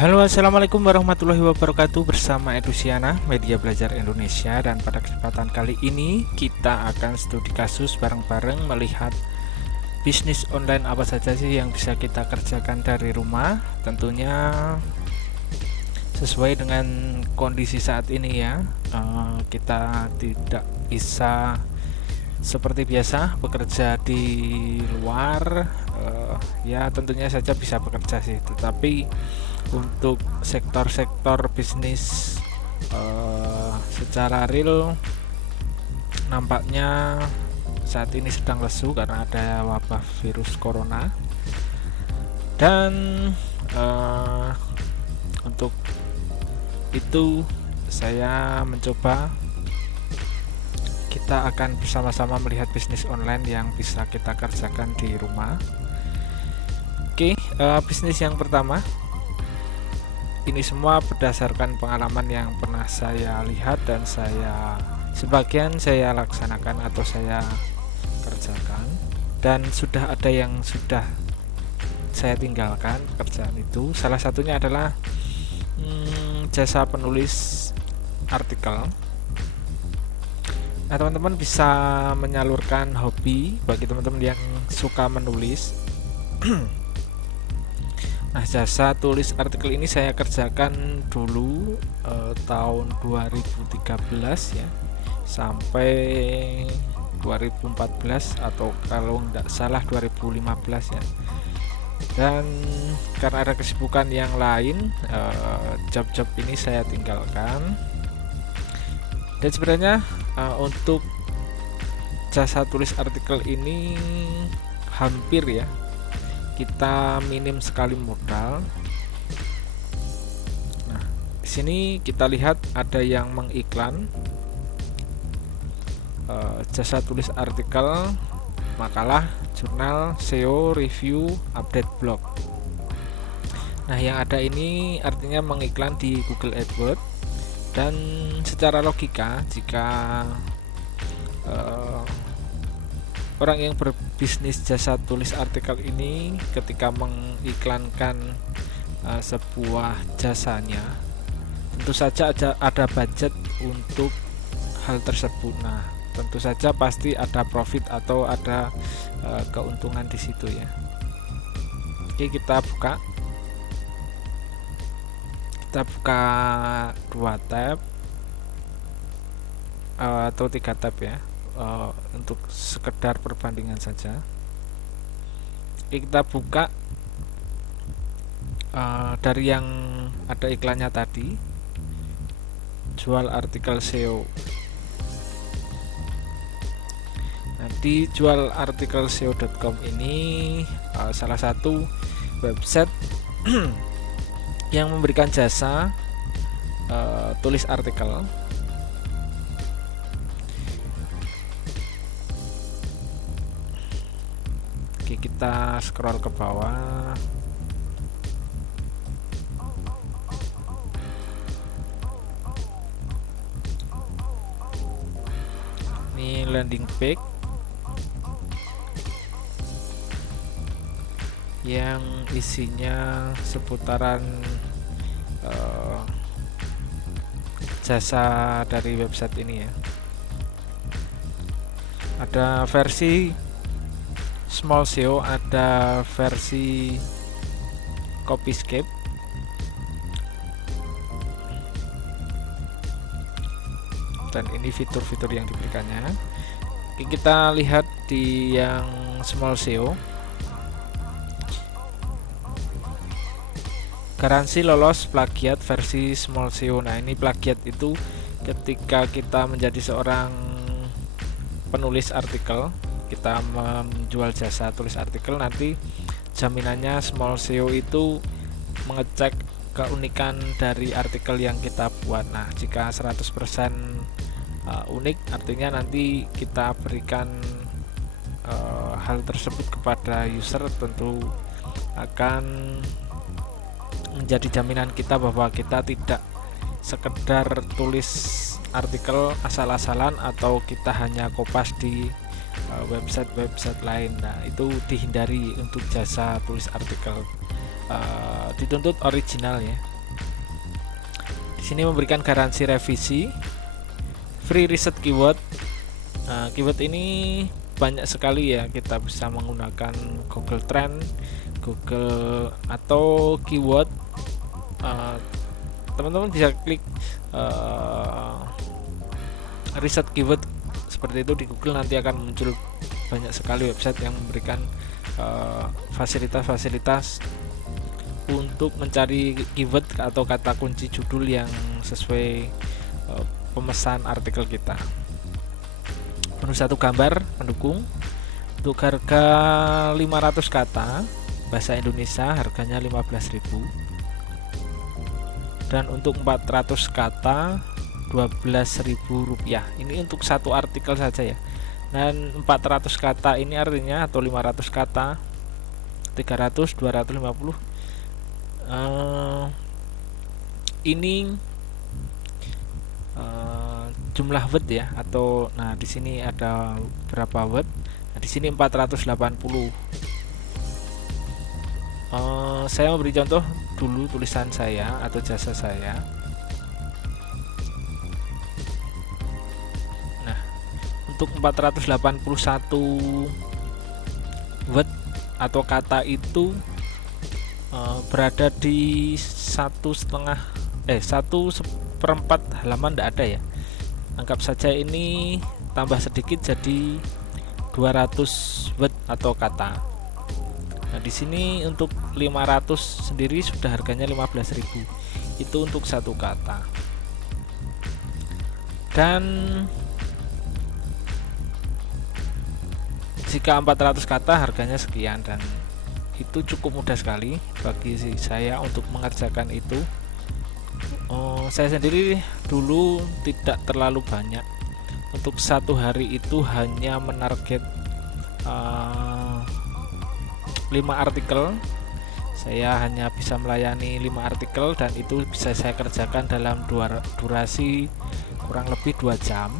Halo, assalamualaikum warahmatullahi wabarakatuh. Bersama Edusiana, media belajar Indonesia. Dan pada kesempatan kali ini kita akan studi kasus bareng-bareng melihat bisnis online apa saja sih yang bisa kita kerjakan dari rumah. Tentunya sesuai dengan kondisi saat ini ya. Kita tidak bisa seperti biasa bekerja di luar. Ya tentunya saja bisa bekerja sih, tetapi untuk sektor-sektor bisnis secara real nampaknya saat ini sedang lesu karena ada wabah virus corona. Dan untuk itu saya mencoba kita akan bersama-sama melihat bisnis online yang bisa kita kerjakan di rumah. Oke, bisnis yang pertama, ini semua berdasarkan pengalaman yang pernah saya lihat dan sebagian saya laksanakan atau saya kerjakan, dan sudah ada yang sudah saya tinggalkan pekerjaan itu. Salah satunya adalah jasa penulis artikel. Nah, teman-teman bisa menyalurkan hobi bagi teman-teman yang suka menulis. Nah, jasa tulis artikel ini saya kerjakan dulu tahun 2013 ya, sampai 2014 atau kalau tidak salah 2015 ya. Dan karena ada kesibukan yang lain, job-job ini saya tinggalkan. Dan sebenarnya untuk jasa tulis artikel ini hampir ya, kita minim sekali modal. Nah, di sini kita lihat ada yang mengiklan jasa tulis artikel, makalah, jurnal, SEO, review, update blog. Nah, yang ada ini artinya mengiklan di Google AdWords. Dan secara logika, jika orang yang berbisnis jasa tulis artikel ini ketika mengiklankan sebuah jasanya, tentu saja ada budget untuk hal tersebut. Nah, tentu saja pasti ada profit atau ada keuntungan di situ ya. Oke, kita buka dua tab atau 3 tab ya, untuk sekedar perbandingan saja. Kita buka dari yang ada iklannya tadi, jual artikel SEO. Nanti jual artikel SEO.com ini salah satu website yang memberikan jasa tulis artikel. Oke, kita scroll ke bawah. Ini landing page yang isinya seputaran jasa dari website ini ya. Ada versi small SEO, ada versi copyscape. Dan ini fitur-fitur yang diberikannya. Kita lihat di yang small SEO. Garansi lolos plagiat versi small SEO. Nah, ini plagiat itu ketika kita menjadi seorang penulis artikel, kita menjual jasa tulis artikel, nanti jaminannya small SEO itu mengecek keunikan dari artikel yang kita buat. Nah, jika 100% unik, artinya nanti kita berikan hal tersebut kepada user, tentu akan menjadi jaminan kita bahwa kita tidak sekedar tulis artikel asal-asalan atau kita hanya kopas di website-website lain. Nah, itu dihindari untuk jasa tulis artikel. Dituntut original ya. Di sini memberikan garansi revisi, free reset keyword. Nah, keyword ini banyak sekali ya, kita bisa menggunakan Google Trend, Google atau keyword. Teman-teman bisa klik riset keyword seperti itu di Google, nanti akan muncul banyak sekali website yang memberikan fasilitas-fasilitas untuk mencari keyword atau kata kunci judul yang sesuai pemesan artikel kita. Menu satu gambar mendukung. Untuk harga 500 kata bahasa Indonesia harganya 15.000, dan untuk 400 kata 12.000 rupiah. Ini untuk satu artikel saja ya. Dan 400 kata ini artinya, atau 500 kata 300, 250. Ini jumlah word ya, atau nah di sini ada berapa word. Nah, di sini 480. Saya memberi contoh dulu tulisan saya atau jasa saya. Nah, untuk 481 word atau kata itu berada di 1/4 halaman, tidak ada ya. Anggap saja ini tambah sedikit jadi 200 word atau kata. Nah, di sini untuk 500 sendiri sudah harganya 15.000. Itu untuk satu kata. Dan jika 400 kata harganya sekian, dan itu cukup mudah sekali bagi saya untuk mengerjakan itu. Saya sendiri dulu tidak terlalu banyak. Untuk satu hari itu hanya menarget 5 artikel. Saya hanya bisa melayani 5 artikel, dan itu bisa saya kerjakan dalam durasi kurang lebih 2 jam.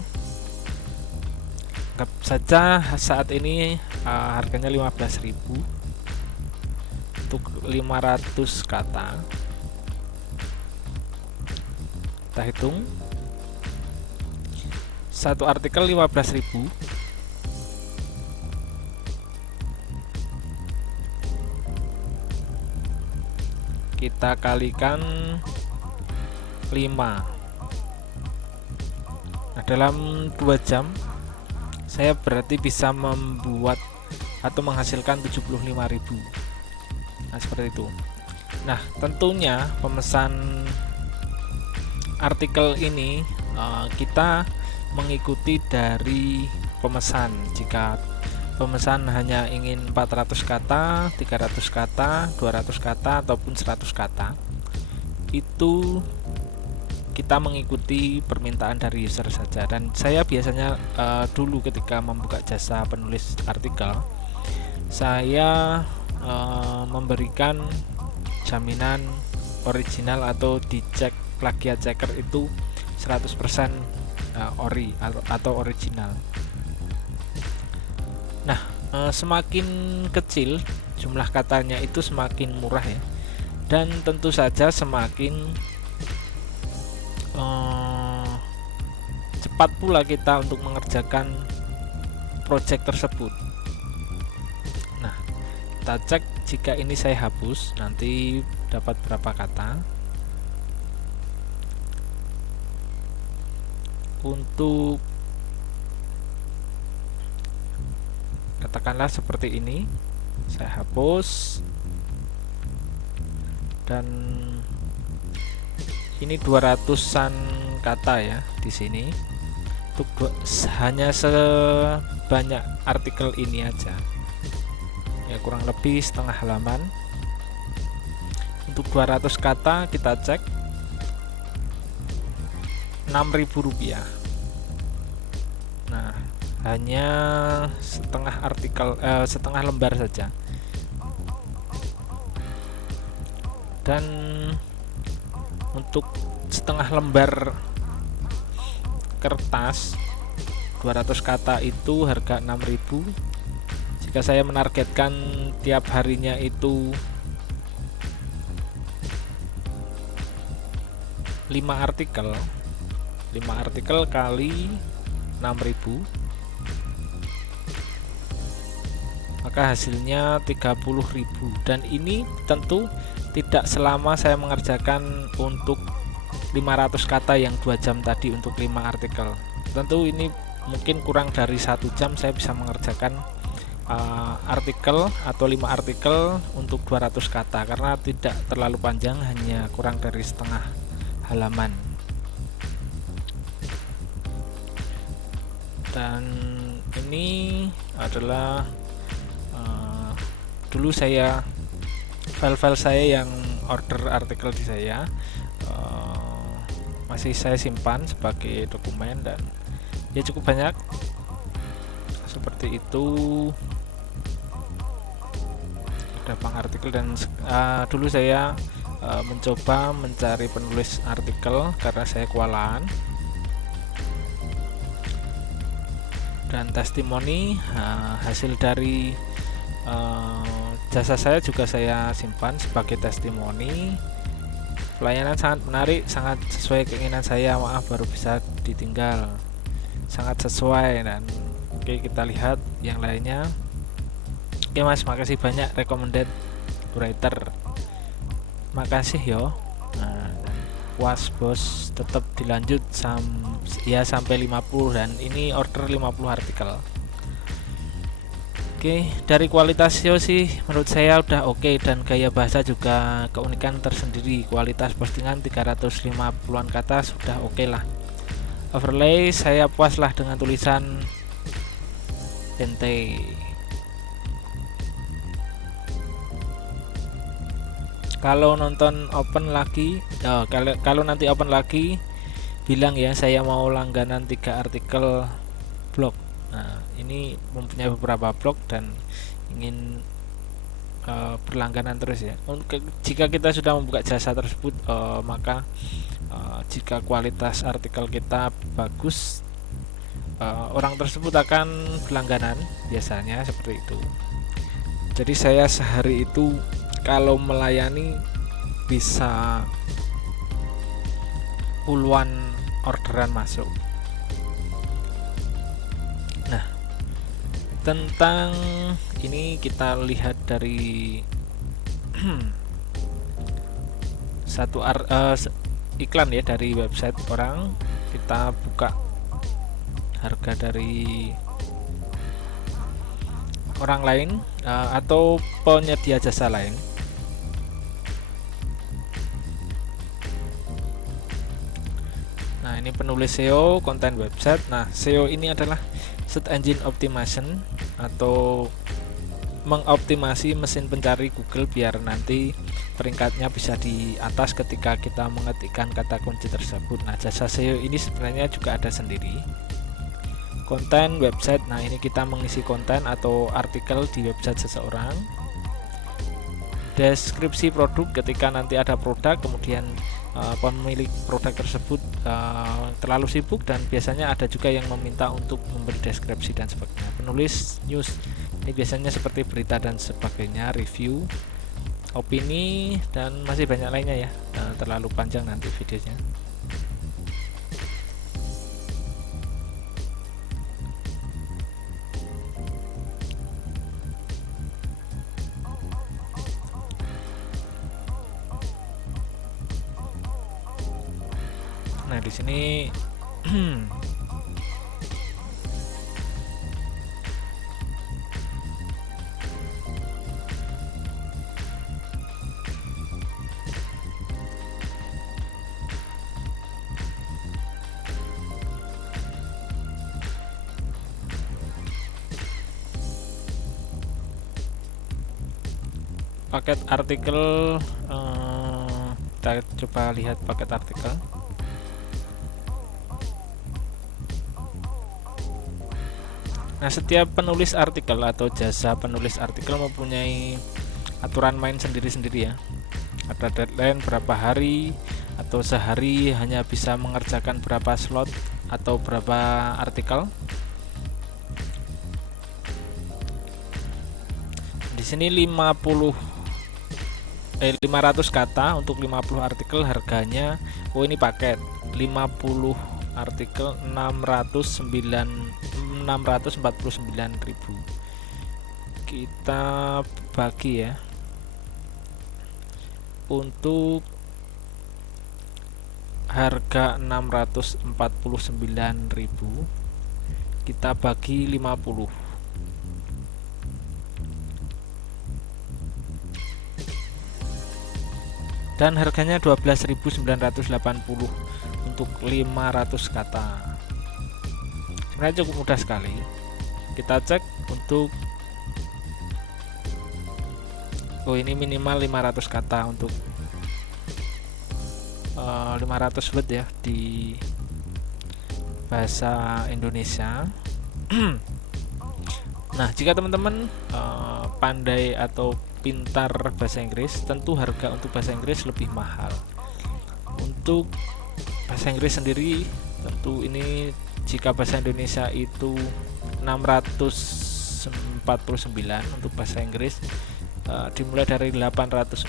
Anggap saja saat ini harganya 15.000 untuk 500 kata. Kita hitung, satu artikel 15.000 kita kalikan 5. Nah, dalam 2 jam saya berarti bisa membuat atau menghasilkan 75.000. Nah, seperti itu. Nah, tentunya pemesan artikel ini kita mengikuti dari pemesan. Jika pemesan hanya ingin 400 kata, 300 kata, 200 kata, ataupun 100 kata, itu kita mengikuti permintaan dari user saja. Dan saya biasanya dulu ketika membuka jasa penulis artikel, saya memberikan jaminan original atau dicek plagiat checker itu 100% ori atau original. Nah, semakin kecil jumlah katanya itu semakin murah ya, dan tentu saja semakin cepat pula kita untuk mengerjakan project tersebut. Nah, kita cek jika ini saya hapus, nanti dapat berapa kata. Untuk katakanlah seperti ini, saya hapus, dan ini 200-an kata ya di sini. Untuk hanya sebanyak artikel ini aja ya, kurang lebih setengah halaman. Untuk 200 kata kita cek 6.000 rupiah. Nah, hanya setengah artikel, setengah lembar saja. Dan untuk setengah lembar kertas 200 kata itu harga 6.000. Jika saya menargetkan tiap harinya itu 5 artikel 5 artikel kali 6.000, maka hasilnya 30.000. Dan ini tentu tidak selama saya mengerjakan untuk 500 kata yang 2 jam tadi untuk 5 artikel. Tentu ini mungkin kurang dari 1 jam saya bisa mengerjakan artikel atau 5 artikel untuk 200 kata, karena tidak terlalu panjang, hanya kurang dari setengah halaman. Dan ini adalah dulu saya file-file saya yang order artikel di saya masih saya simpan sebagai dokumen, dan ya cukup banyak seperti itu. Ada bank artikel, dan dulu saya mencoba mencari penulis artikel karena saya kewalahan. Dan testimoni, hasil dari jasa saya juga saya simpan sebagai testimoni. Pelayanan sangat menarik, sangat sesuai keinginan saya, maaf baru bisa ditinggal, sangat sesuai. Dan oke, kita lihat yang lainnya. Oke Mas, makasih banyak recommended writer, makasih yo. Puas bos, tetap dilanjut sampai 50, dan ini order 50 artikel. Oke, dari kualitas SEO sih menurut saya udah oke, dan gaya bahasa juga keunikan tersendiri. Kualitas postingan 350-an kata sudah oke lah. Overlay saya puas lah dengan tulisan ente. Kalau nonton open lagi, kalau nanti open lagi bilang ya, saya mau langganan 3 artikel blog. Nah, ini mempunyai beberapa blog dan ingin berlangganan terus ya. Jika kita sudah membuka jasa tersebut, maka jika kualitas artikel kita bagus, orang tersebut akan berlangganan, biasanya seperti itu. Jadi saya sehari itu kalau melayani bisa puluhan orderan masuk. Nah, tentang ini kita lihat dari satu iklan ya, dari website orang. Kita buka harga dari orang lain atau penyedia jasa lain. Nah, ini penulis SEO, konten website. Nah, SEO ini adalah search engine optimization, atau mengoptimasi mesin pencari Google biar nanti peringkatnya bisa di atas ketika kita mengetikkan kata kunci tersebut. Nah, jasa SEO ini sebenarnya juga ada sendiri. Konten website, nah ini kita mengisi konten atau artikel di website seseorang. Deskripsi produk, ketika nanti ada produk kemudian pemilik produk tersebut terlalu sibuk, dan biasanya ada juga yang meminta untuk memberi deskripsi dan sebagainya. Penulis news, ini biasanya seperti berita dan sebagainya. Review, opini, dan masih banyak lainnya ya. Terlalu panjang nanti videonya. Nah, di sini paket artikel, kita coba lihat paket artikel. Nah, setiap penulis artikel atau jasa penulis artikel mempunyai aturan main sendiri-sendiri ya. Ada deadline berapa hari, atau sehari hanya bisa mengerjakan berapa slot atau berapa artikel. Di sini 50 500 kata untuk 50 artikel harganya, oh ini paket 50 artikel 649.000. Kita bagi ya, untuk harga 649.000 kita bagi 50, dan harganya 12.980 untuk 500 kata. Sebenarnya cukup mudah sekali. Kita cek untuk, oh ini minimal 500 kata untuk 500 word ya di bahasa Indonesia. Nah, jika teman-teman pandai atau pintar bahasa Inggris, tentu harga untuk bahasa Inggris lebih mahal. Untuk bahasa Inggris sendiri tentu ini, jika bahasa Indonesia itu 649, untuk bahasa Inggris dimulai dari 849.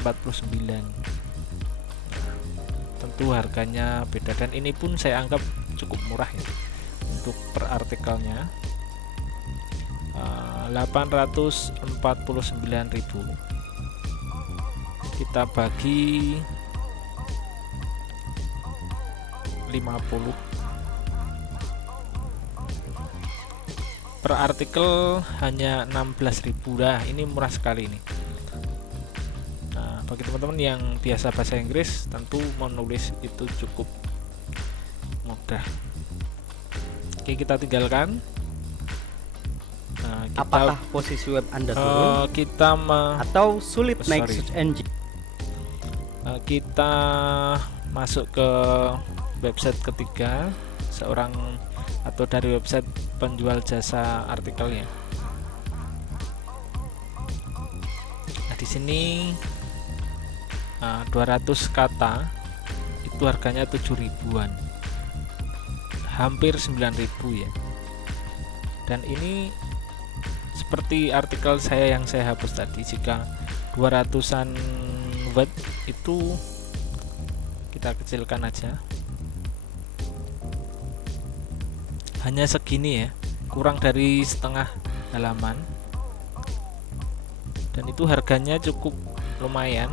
Tentu harganya beda, dan ini pun saya anggap cukup murah ya untuk per artikelnya. 849.000 kita bagi 50, per artikel hanya 16.000. Dah, ini murah sekali nih. Nah, bagi teman-teman yang biasa bahasa Inggris, tentu menulis itu cukup mudah. Oke, kita tinggalkan. Nah, apakah posisi web Anda turun atau sulit naik search engine? Kita masuk ke website ketiga seorang atau dari website penjual jasa artikelnya. Nah, di sini 200 kata itu harganya 7.000-an, hampir 9.000 ya. Dan ini seperti artikel saya yang saya hapus tadi, jika 200-an word itu kita kecilkan aja, hanya segini ya, kurang dari setengah halaman, dan itu harganya cukup lumayan,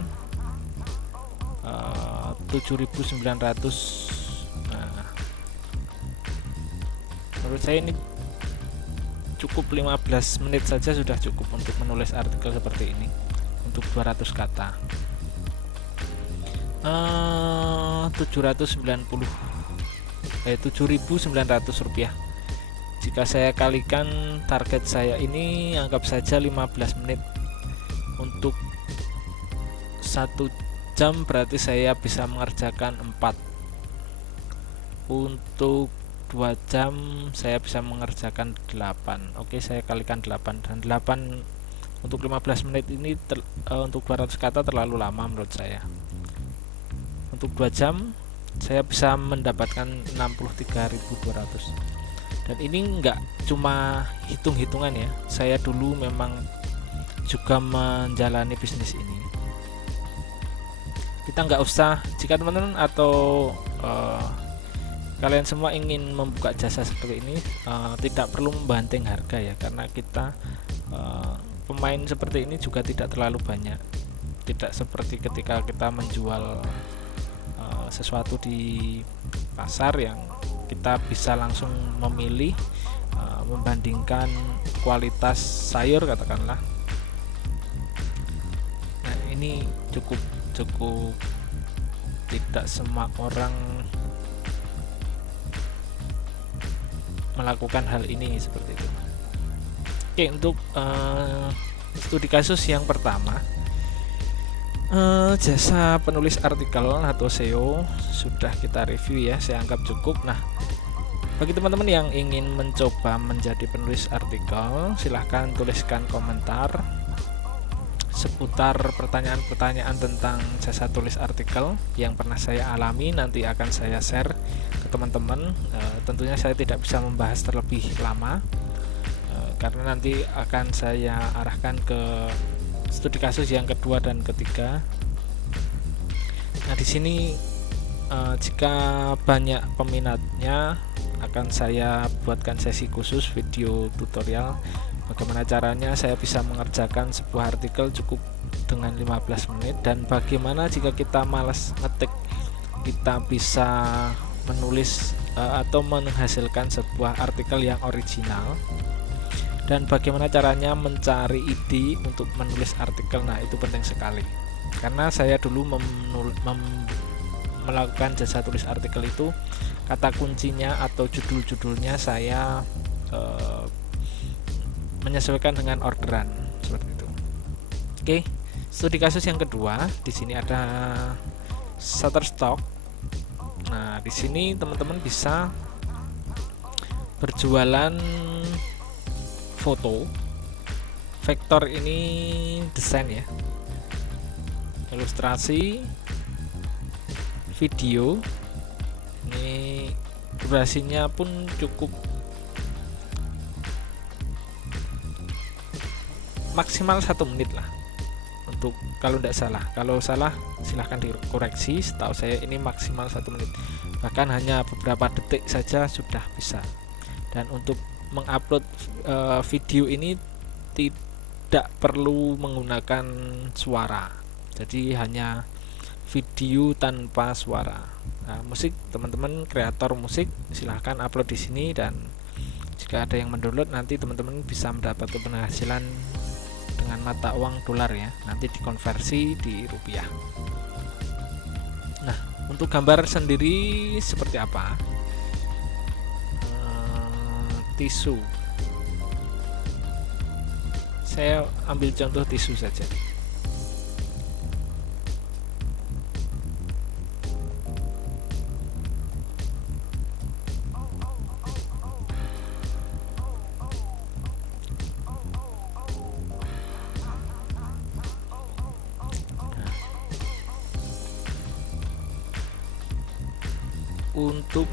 7.900. Nah, menurut saya ini cukup 15 menit saja sudah cukup untuk menulis artikel seperti ini untuk 200 kata. 7.900 rupiah. Jika saya kalikan, target saya ini anggap saja 15 menit. Untuk 1 jam berarti saya bisa mengerjakan 4. Untuk 2 jam saya bisa mengerjakan 8. Oke, saya kalikan 8, dan 8 untuk 15 menit ini untuk 200 kata terlalu lama menurut saya. Untuk 2 jam saya bisa mendapatkan 63.200. Dan ini enggak cuma hitung-hitungan ya, saya dulu memang juga menjalani bisnis ini. Kita nggak usah, jika teman-teman atau kalian semua ingin membuka jasa seperti ini, tidak perlu membanting harga ya, karena kita pemain seperti ini juga tidak terlalu banyak. Tidak seperti ketika kita menjual sesuatu di pasar yang kita bisa langsung memilih, membandingkan kualitas sayur katakanlah. Nah, ini cukup tidak semua orang melakukan hal ini seperti itu. Oke, untuk studi kasus yang pertama, jasa penulis artikel atau SEO sudah kita review ya, saya anggap cukup. Nah, bagi teman-teman yang ingin mencoba menjadi penulis artikel, silahkan tuliskan komentar seputar pertanyaan-pertanyaan tentang jasa tulis artikel yang pernah saya alami. Nanti akan saya share ke teman-teman. Tentunya saya tidak bisa membahas terlebih lama, karena nanti akan saya arahkan ke studi kasus yang kedua dan ketiga Nah, di sini jika banyak peminatnya akan saya buatkan sesi khusus video tutorial bagaimana caranya saya bisa mengerjakan sebuah artikel cukup dengan 15 menit, dan bagaimana jika kita malas ngetik kita bisa menulis atau menghasilkan sebuah artikel yang original, dan bagaimana caranya mencari ide untuk menulis artikel. Nah, itu penting sekali karena saya dulu melakukan jasa tulis artikel itu, kata kuncinya atau judul-judulnya saya menyesuaikan dengan orderan seperti itu. Oke, studi kasus yang kedua, di sini ada Shutterstock. Nah, di sini teman-teman bisa berjualan foto. Vektor ini desain ya, ilustrasi, video. Ini durasinya pun cukup maksimal 1 menit lah, untuk kalau tidak salah. Kalau salah silahkan dikoreksi. Setahu saya ini maksimal 1 menit, bahkan hanya beberapa detik saja sudah bisa. Dan untuk mengupload video ini tidak perlu menggunakan suara, jadi hanya video tanpa suara. Nah, musik, teman-teman kreator musik silahkan upload di sini, dan jika ada yang mendownload nanti teman-teman bisa mendapatkan penghasilan dengan mata uang dolar ya, nanti dikonversi di rupiah. Nah, untuk gambar sendiri seperti apa? Tisu, saya ambil contoh tisu saja. Untuk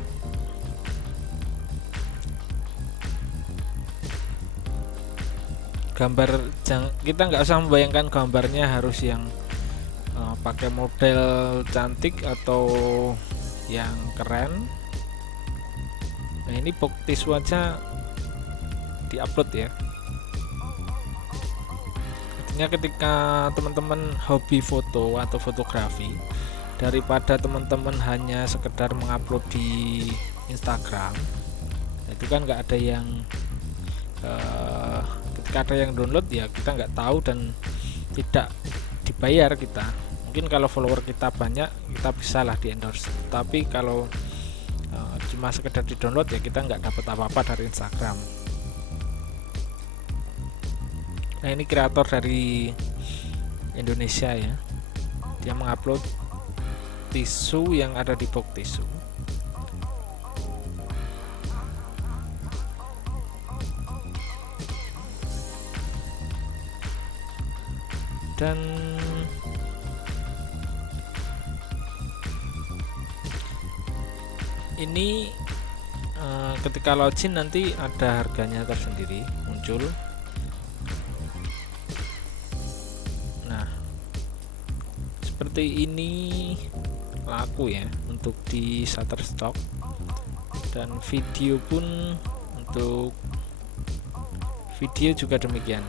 gambar, kita nggak usah membayangkan gambarnya harus yang pakai model cantik atau yang keren. Nah, ini box tisu aja diupload ya. Artinya ketika teman-teman hobi foto atau fotografi, daripada teman-teman hanya sekedar mengupload di Instagram, itu kan nggak ada yang ketika ada yang download ya kita nggak tahu dan tidak dibayar kita. Mungkin kalau follower kita banyak kita bisa lah di endorse, tapi kalau cuma sekedar di download ya kita nggak dapat apa-apa dari Instagram. Nah, ini kreator dari Indonesia ya, dia mengupload tisu yang ada di box tisu. Dan ini ketika login nanti ada harganya tersendiri muncul. Nah, seperti ini laku ya untuk di Shutterstock, dan video pun untuk video juga demikian.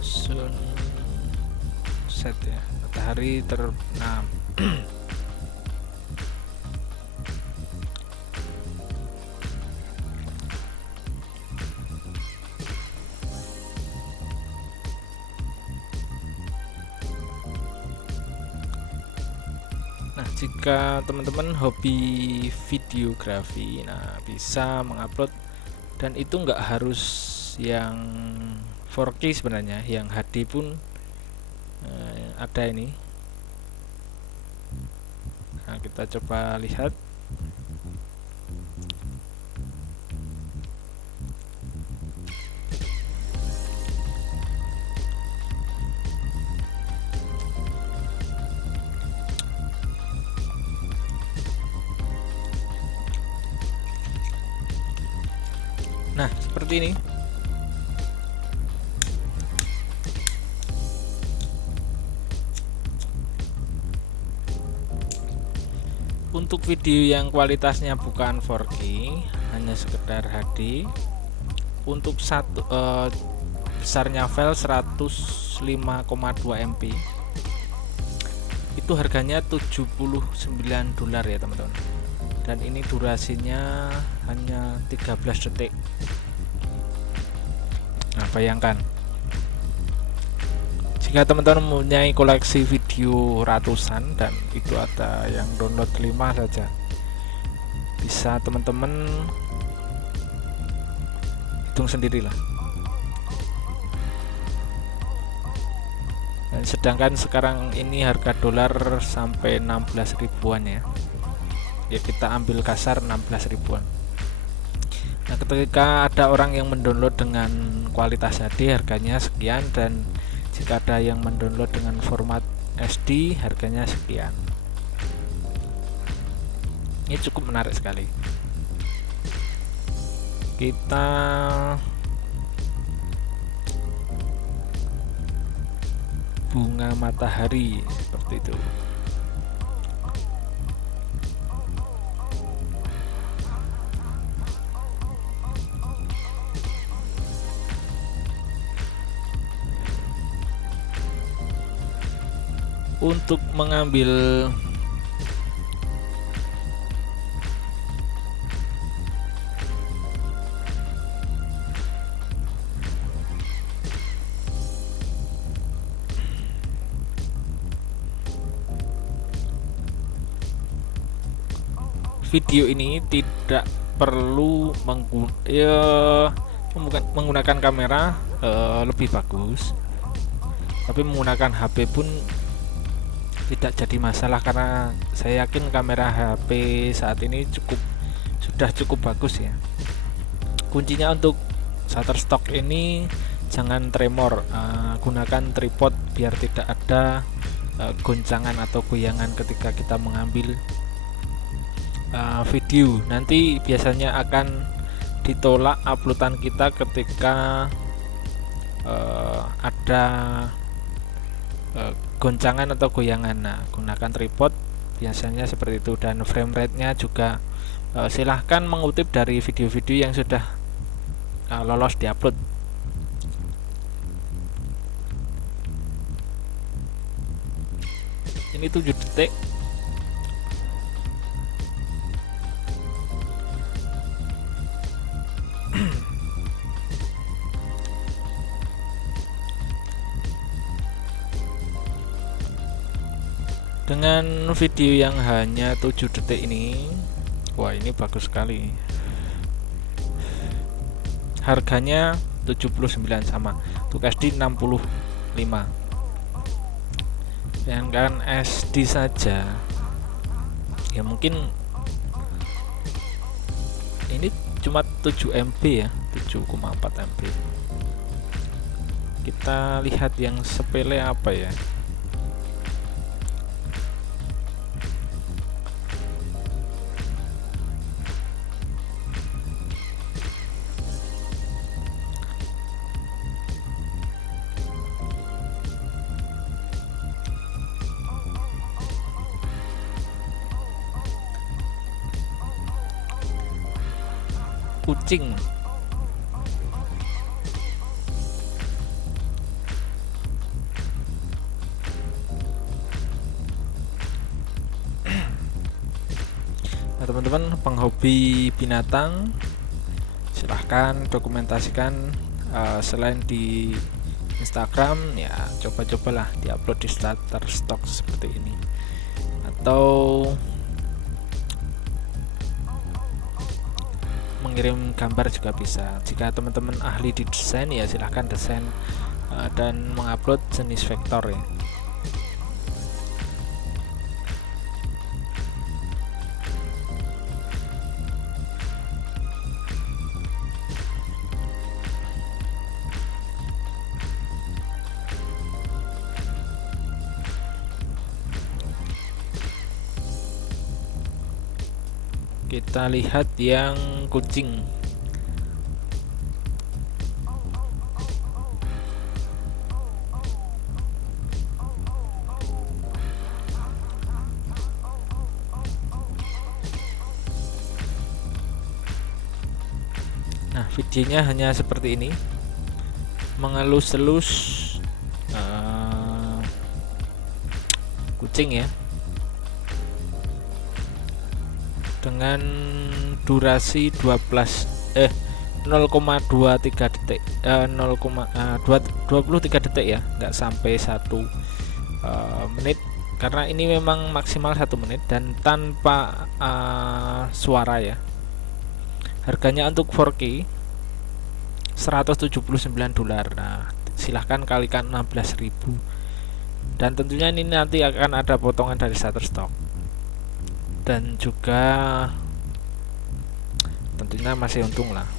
Sunset ya, matahari terbenam. Nah, jika teman-teman hobi videografi, nah bisa mengupload, dan itu nggak harus yang 4K sebenarnya, yang HD pun ada ini. Nah, kita coba lihat. Nah, seperti ini. Untuk video yang kualitasnya bukan 4K, hanya sekedar HD, untuk besarnya file 105,2 MB, itu harganya $79 ya teman-teman, dan ini durasinya hanya 13 detik. Nah, bayangkan jika teman-teman mempunyai koleksi video ratusan dan itu ada yang download 5 saja, bisa teman-teman hitung sendirilah. Dan sedangkan sekarang ini harga dolar sampai 16 ribuan ya. Ya kita ambil kasar 16 ribuan. Nah, ketika ada orang yang mendownload dengan kualitas HD harganya sekian, dan jika ada yang mendownload dengan format SD harganya sekian. Ini cukup menarik sekali. Kita bunga matahari seperti itu. Untuk mengambil video ini tidak perlu menggunakan kamera lebih bagus, tapi menggunakan HP pun tidak jadi masalah, karena saya yakin kamera HP saat ini sudah cukup bagus ya. Kuncinya untuk Shutterstock ini jangan tremor, gunakan tripod biar tidak ada goncangan atau goyangan ketika kita mengambil video. Nanti biasanya akan ditolak uploadan kita ketika ada goncangan atau goyangan. Nah, gunakan tripod biasanya seperti itu, dan frame rate-nya juga silahkan mengutip dari video-video yang sudah lolos diupload. Ini 7 detik. Dengan video yang hanya 7 detik ini, wah ini bagus sekali. Harganya 79 sama. Untuk SD 65. Sedangkan SD saja ya mungkin ini cuma 7 MB ya, 7,4 MB. Kita lihat yang sepele apa ya. Kucing. Nah, teman-teman penghobi binatang, silahkan dokumentasikan. Selain di Instagram ya, coba-cobalah diupload di Shutterstock seperti ini, atau mengirim gambar juga bisa. Jika teman-teman ahli di desain ya silahkan desain dan mengupload jenis vektor ya. Kita lihat yang kucing. Nah, videonya hanya seperti ini, mengelus-elus kucing ya, dengan durasi 0,23 detik, 23 detik ya, nggak sampai 1 menit, karena ini memang maksimal 1 menit dan tanpa suara ya. Harganya untuk 4K $179. Nah, silahkan kalikan 16.000, dan tentunya ini nanti akan ada potongan dari Shutterstock, dan juga tentunya masih untung lah.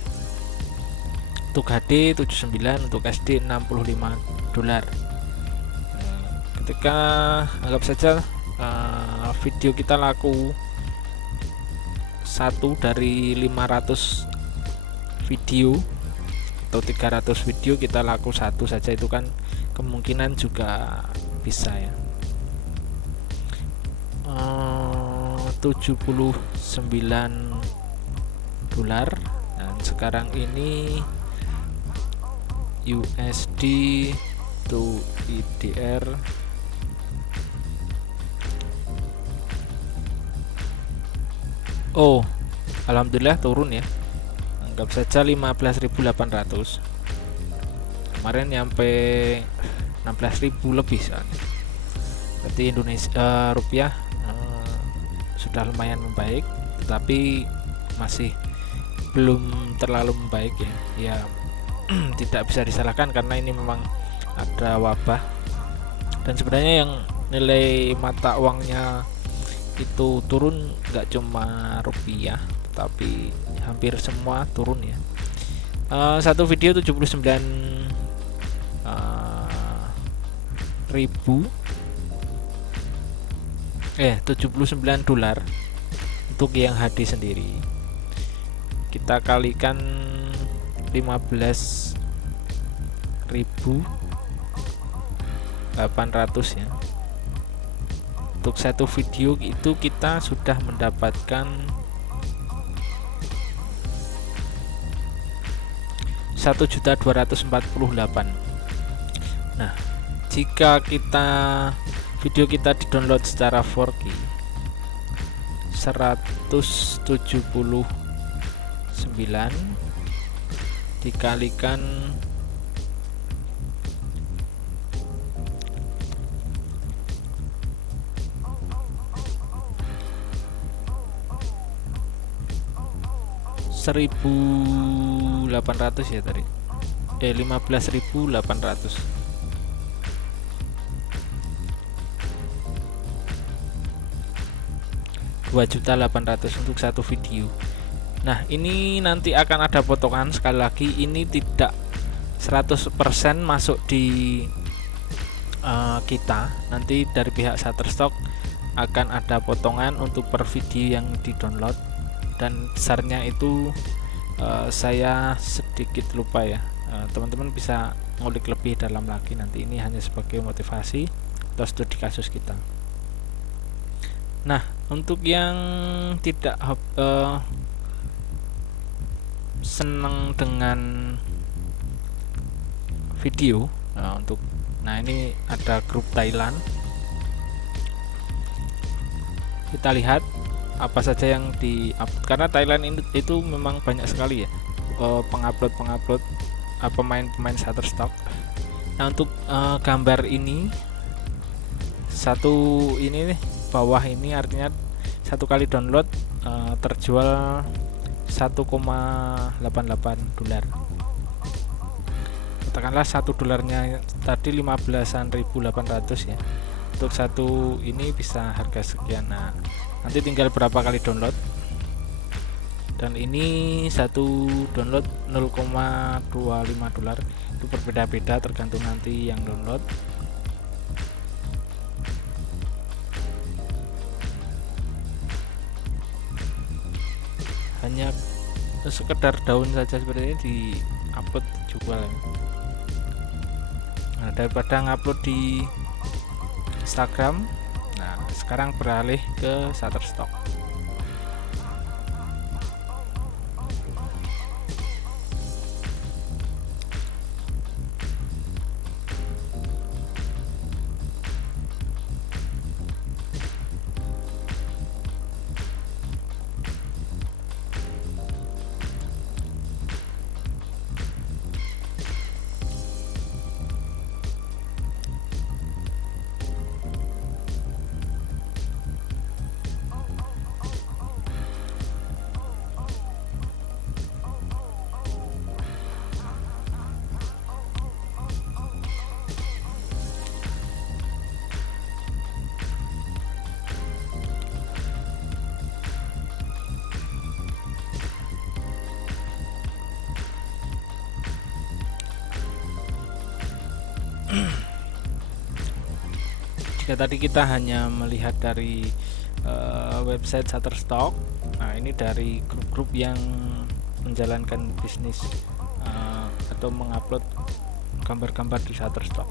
Untuk HD 79, untuk SD $65. Ketika anggap saja video kita laku 1 dari 500 video atau 300 video, kita laku 1 saja, itu kan kemungkinan juga bisa ya. $79. Dan sekarang ini USD to IDR alhamdulillah turun ya, anggap saja 15.800. Kemarin nyampe 16.000 lebih soalnya. Berarti Indonesia rupiah sudah lumayan membaik, tetapi masih belum terlalu membaik ya. Tidak bisa disalahkan karena ini memang ada wabah, dan sebenarnya yang nilai mata uangnya itu turun nggak cuma rupiah, tetapi hampir semua turun ya. Satu video 79 $79 untuk yang HD sendiri. Kita kalikan 15.800 ya. Untuk satu video itu kita sudah mendapatkan 1.248.000. Nah, jika video kita di-download secara 4K 179 dikalikan 1.800 ya tadi, 15.800. $2.800.000 untuk satu video. Nah, ini nanti akan ada potongan. Sekali lagi, ini tidak 100% masuk di kita. Nanti dari pihak Shutterstock akan ada potongan untuk per video yang di-download, dan besarnya itu saya sedikit lupa ya. Teman-teman bisa ngulik lebih dalam lagi, nanti ini hanya sebagai motivasi atau studi kasus kita. Nah, untuk yang tidak senang dengan video, nah ini ada grup Thailand. Kita lihat apa saja yang di-upload, karena Thailand itu memang banyak sekali ya pengupload pemain-pemain Shutterstock. Nah, untuk gambar ini satu ini nih, bawah ini artinya satu kali download terjual $1,88. Katakanlah $1 tadi 15.800 ya. Untuk satu ini bisa harga sekian. Nah, nanti tinggal berapa kali download. Dan ini satu download $0,25. Itu berbeda-beda tergantung nanti yang download. Hanya sekedar daun saja seperti ini di-upload dijual. Nah, daripada ngupload di Instagram, nah sekarang beralih ke Shutterstock. Jika tadi kita hanya melihat dari website Shutterstock, nah ini dari grup-grup yang menjalankan bisnis atau mengupload gambar-gambar di Shutterstock.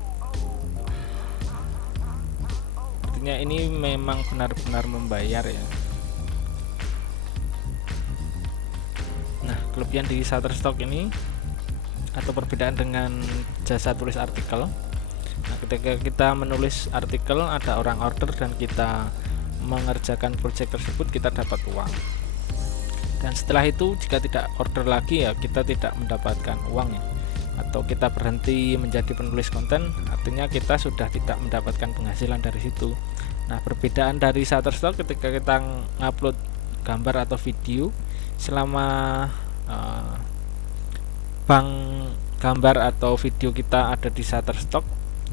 Artinya ini memang benar-benar membayar ya. Nah, kelebihan di Shutterstock ini atau perbedaan dengan jasa tulis artikel, nah ketika kita menulis artikel ada orang order dan kita mengerjakan project tersebut, kita dapat uang. Dan setelah itu jika tidak order lagi ya kita tidak mendapatkan uang ya, atau kita berhenti menjadi penulis konten, artinya kita sudah tidak mendapatkan penghasilan dari situ. Nah, perbedaan dari Shutterstock ketika kita ngupload gambar atau video, selama bank gambar atau video kita ada di Shutterstock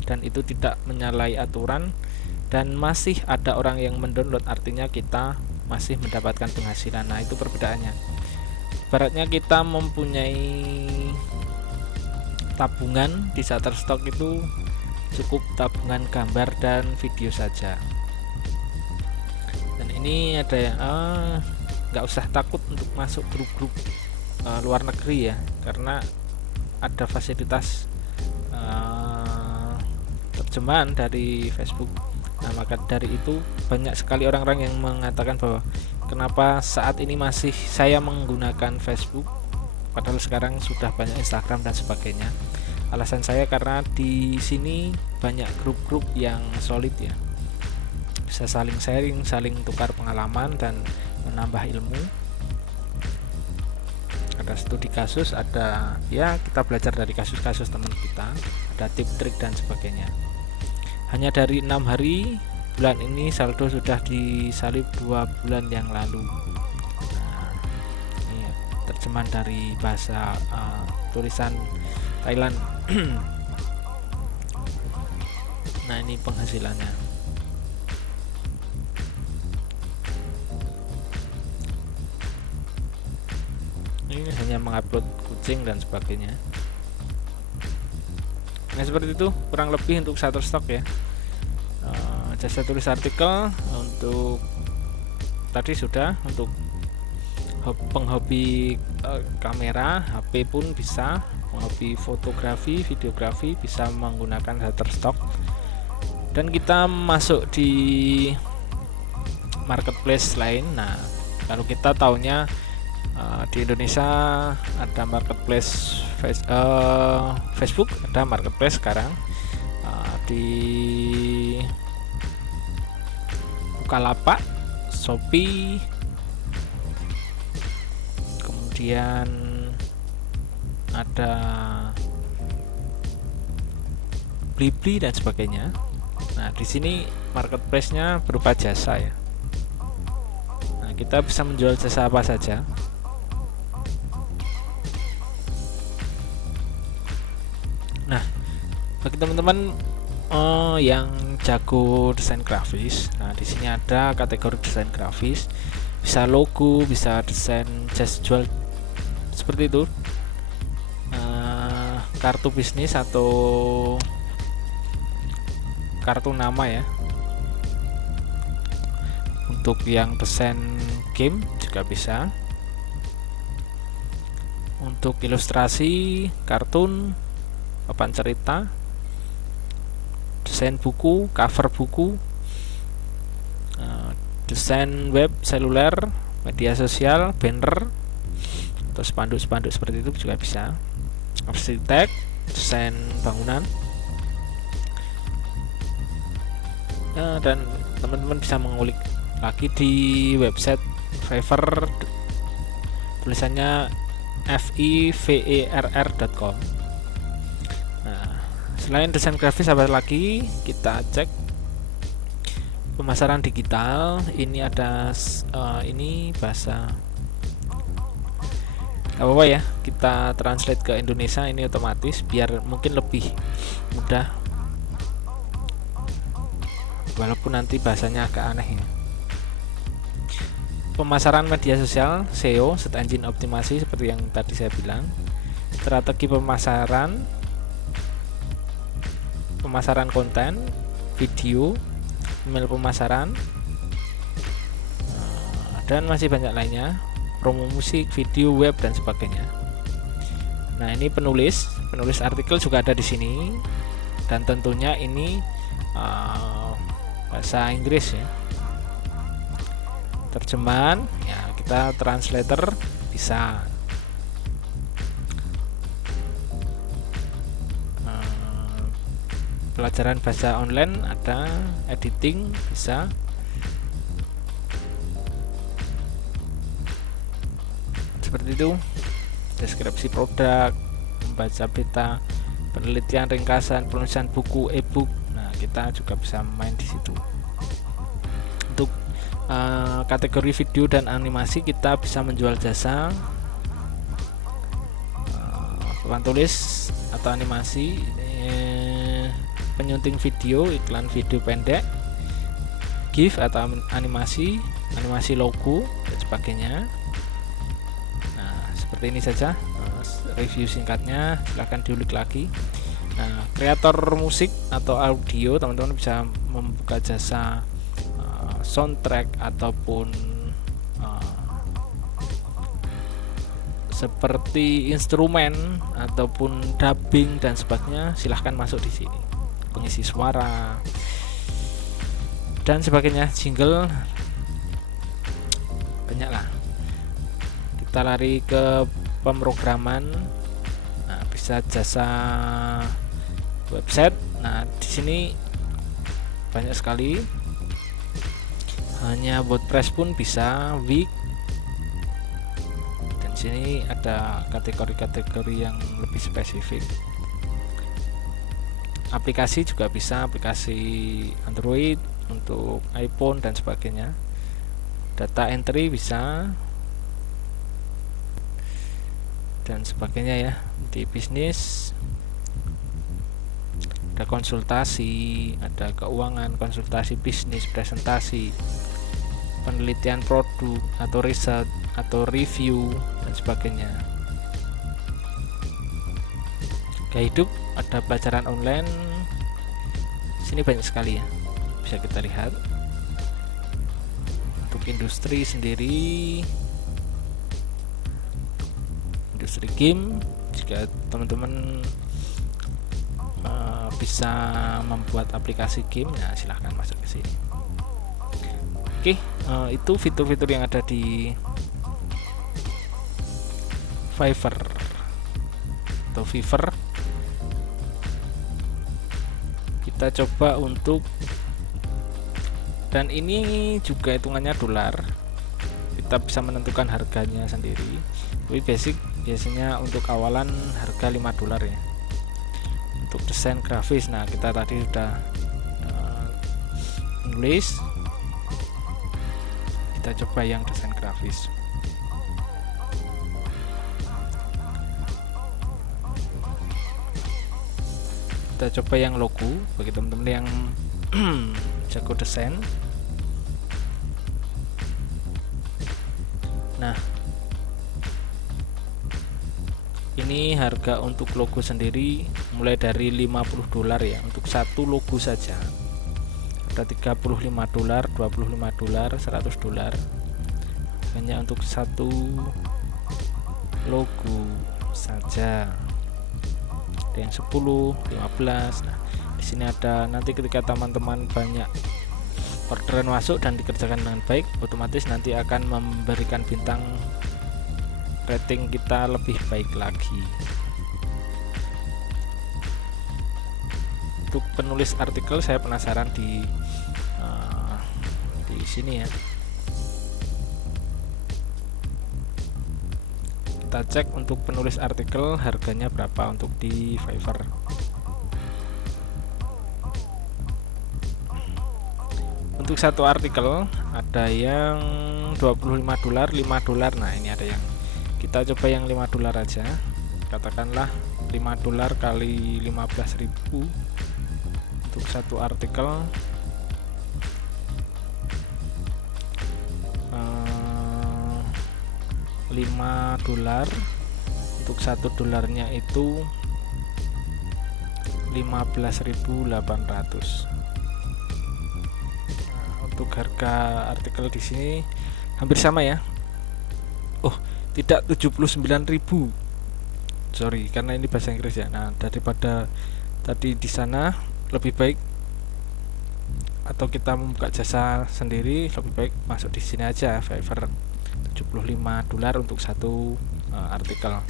dan itu tidak menyalahi aturan dan masih ada orang yang mendownload, artinya kita masih mendapatkan penghasilan. Nah, itu perbedaannya. Ibaratnya kita mempunyai tabungan di Shutterstock, itu cukup tabungan gambar dan video saja. Dan ini ada yang nggak usah takut untuk masuk grup-grup luar negeri ya, karena ada fasilitas terjemahan dari Facebook. Nah, maka dari itu banyak sekali orang-orang yang mengatakan bahwa kenapa saat ini masih saya menggunakan Facebook padahal sekarang sudah banyak Instagram dan sebagainya. Alasan saya karena di sini banyak grup-grup yang solid ya, bisa saling sharing, saling tukar pengalaman dan menambah ilmu. Ada studi kasus, ada ya kita belajar dari kasus-kasus teman kita, ada tip trik dan sebagainya. Hanya dari 6 hari bulan ini saldo sudah disalib 2 bulan yang lalu. Nah, ini terjemahan dari bahasa tulisan Thailand. Nah, ini penghasilannya. Ini hanya mengupload kucing dan sebagainya. Nah, seperti itu kurang lebih untuk Shutterstock ya. Jasa tulis artikel untuk tadi sudah, untuk penghobi kamera HP pun bisa, penghobi fotografi, videografi bisa menggunakan Shutterstock. Dan kita masuk di marketplace lain. Nah, kalau kita taunya di Indonesia ada marketplace Facebook, ada marketplace sekarang di Bukalapak, Shopee, kemudian ada Blibli dan sebagainya. Nah, di sini marketplace-nya berupa jasa ya. Nah, kita bisa menjual jasa apa saja. Nah, bagi teman-teman yang jago desain grafis, nah di sini ada kategori desain grafis, bisa logo, bisa desain jas jual seperti itu, kartu bisnis atau kartu nama ya. Untuk yang desain game juga bisa, untuk ilustrasi, kartun, papan cerita, desain buku, cover buku, desain web, seluler, media sosial, banner, atau spanduk-spanduk seperti itu juga bisa. Arsitek, desain bangunan, dan teman-teman bisa mengulik lagi di website Fiverr, tulisannya fiverr.com. Selain desain grafis, apa lagi? Kita cek pemasaran digital. Ini ada ini bahasa apa ya, kita translate ke Indonesia ini otomatis biar mungkin lebih mudah, walaupun nanti bahasanya agak aneh ya. Pemasaran media sosial, SEO, search engine optimasi, seperti yang tadi saya bilang. Strategi pemasaran konten, video, email pemasaran, dan masih banyak lainnya, promo musik, video, web dan sebagainya. Nah, ini penulis artikel juga ada di sini, dan tentunya ini bahasa Inggris ya. Terjemahan ya, kita translator bisa. Pelajaran bahasa online ada, editing bisa, seperti itu. Deskripsi produk, membaca peta, penelitian, ringkasan, penulisan buku, e-book. Nah, kita juga bisa main di situ. Untuk kategori video dan animasi, kita bisa menjual jasa papan tulis atau animasi, penyunting video, iklan video pendek, GIF atau animasi logo dan sebagainya. Nah, seperti ini saja review singkatnya, silahkan diulik lagi. Nah, kreator musik atau audio, teman-teman bisa membuka jasa soundtrack ataupun seperti instrumen ataupun dubbing dan sebagainya, silahkan masuk di sini. Pengisi suara dan sebagainya, jingle, banyak lah. Kita lari ke pemrograman. Nah, bisa jasa website. Nah, di sini banyak sekali. Hanya WordPress pun bisa, Wix. Dan di sini ada kategori-kategori yang lebih spesifik. Aplikasi juga bisa, aplikasi Android untuk iPhone dan sebagainya. Data entry bisa dan sebagainya ya. Di bisnis ada konsultasi, ada keuangan, konsultasi bisnis, presentasi, penelitian produk atau riset atau review dan sebagainya. Gaya hidup, ada pelajaran online. Sini banyak sekali ya, bisa kita lihat. Untuk industri sendiri, industri game, jika teman-teman bisa membuat aplikasi game, ya silahkan masuk ke sini. Oke, itu fitur-fitur yang ada di Fiverr atau Fiverr. Kita coba untuk, dan ini juga hitungannya dolar, kita bisa menentukan harganya sendiri. Tapi basic biasanya untuk awalan harga $5 ya. Untuk desain grafis, nah kita tadi sudah nulis, kita coba yang desain grafis. Kita coba yang logo bagi teman-teman yang jago desain. Nah, ini harga untuk logo sendiri mulai dari $50 ya, untuk satu logo saja. Ada $35, $25, $100. Hanya untuk satu logo saja. Ada yang 10, 15. Nah, di sini ada, nanti ketika teman-teman banyak orderan masuk dan dikerjakan dengan baik, otomatis nanti akan memberikan bintang, rating kita lebih baik lagi. Untuk penulis artikel, saya penasaran di sini ya. Kita cek untuk penulis artikel harganya berapa untuk di Fiverr. Untuk satu artikel ada yang $25, $5. Nah, ini ada yang, kita coba yang $5 aja. Katakanlah $5 kali 15.000 untuk satu artikel. $5 untuk $1 itu 15.800. Untuk harga artikel di sini hampir sama ya. Oh, tidak 79.000. Sorry, karena ini bahasa Inggris ya. Nah, daripada tadi di sana lebih baik atau kita membuka jasa sendiri, lebih baik masuk di sini aja, Fiverr. $75 untuk satu artikel.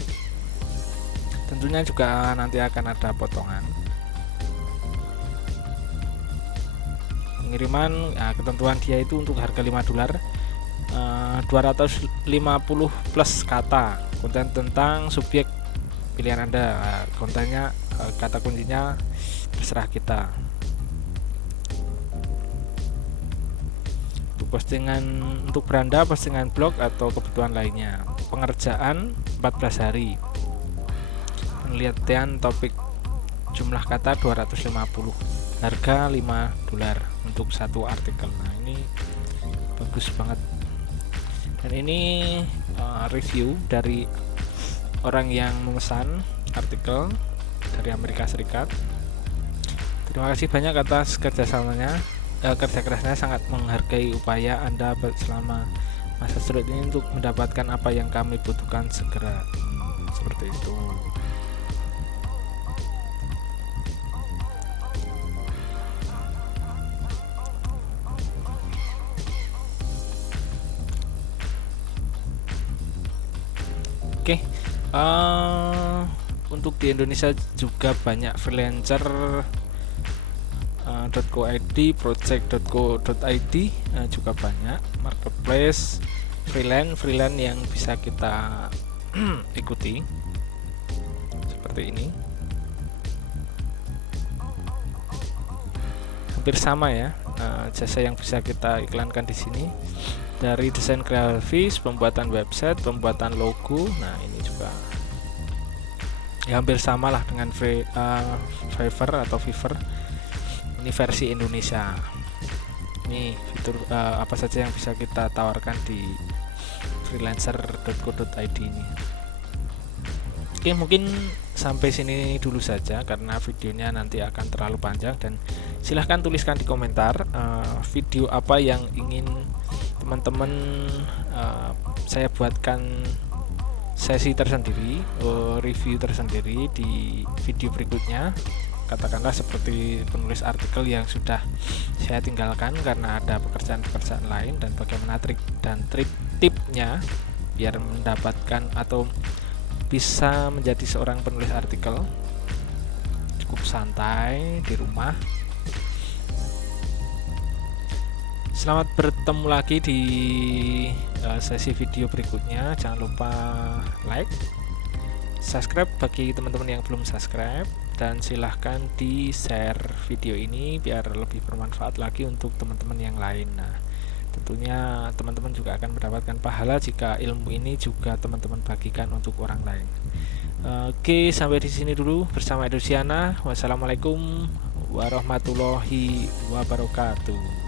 Tentunya juga nanti akan ada potongan. Pengiriman, ketentuan dia itu untuk harga $5, 250 plus kata konten tentang subjek pilihan Anda. Kontennya, kata kuncinya terserah kita. Untuk postingan, untuk beranda, postingan blog atau kebutuhan lainnya. Pengerjaan 14 hari. Penelitian topik, jumlah kata 250, harga $5 untuk satu artikel. Nah, ini bagus banget. Dan ini review dari orang yang memesan artikel dari Amerika Serikat. Terima kasih banyak atas kerjasamanya. Kerja kerasnya sangat menghargai upaya Anda selama masa sulit ini untuk mendapatkan apa yang kami butuhkan segera. Seperti itu. Oke, untuk di Indonesia juga banyak freelancer .co.id, project.co.id juga banyak marketplace freelance yang bisa kita ikuti seperti ini. Hampir sama ya jasa yang bisa kita iklankan di sini, dari desain grafis, pembuatan website, pembuatan logo. Nah, ini juga ya hampir sama lah dengan Fiverr atau Fiverr. Ini versi Indonesia. Ini fitur apa saja yang bisa kita tawarkan di freelancer.co.id ini. Oke, mungkin sampai sini dulu saja karena videonya nanti akan terlalu panjang, dan silahkan tuliskan di komentar video apa yang ingin teman-teman saya buatkan sesi tersendiri, review tersendiri di video berikutnya. Katakanlah seperti penulis artikel yang sudah saya tinggalkan karena ada pekerjaan-pekerjaan lain, dan bagaimana trik dan tipnya biar mendapatkan atau bisa menjadi seorang penulis artikel cukup santai di rumah. Selamat bertemu lagi di sesi video berikutnya. Jangan lupa like, subscribe bagi teman-teman yang belum subscribe, dan silahkan di share video ini biar lebih bermanfaat lagi untuk teman-teman yang lain. Nah, tentunya teman-teman juga akan mendapatkan pahala jika ilmu ini juga teman-teman bagikan untuk orang lain. Oke, sampai di sini dulu bersama Edosiana. Wassalamualaikum warahmatullahi wabarakatuh.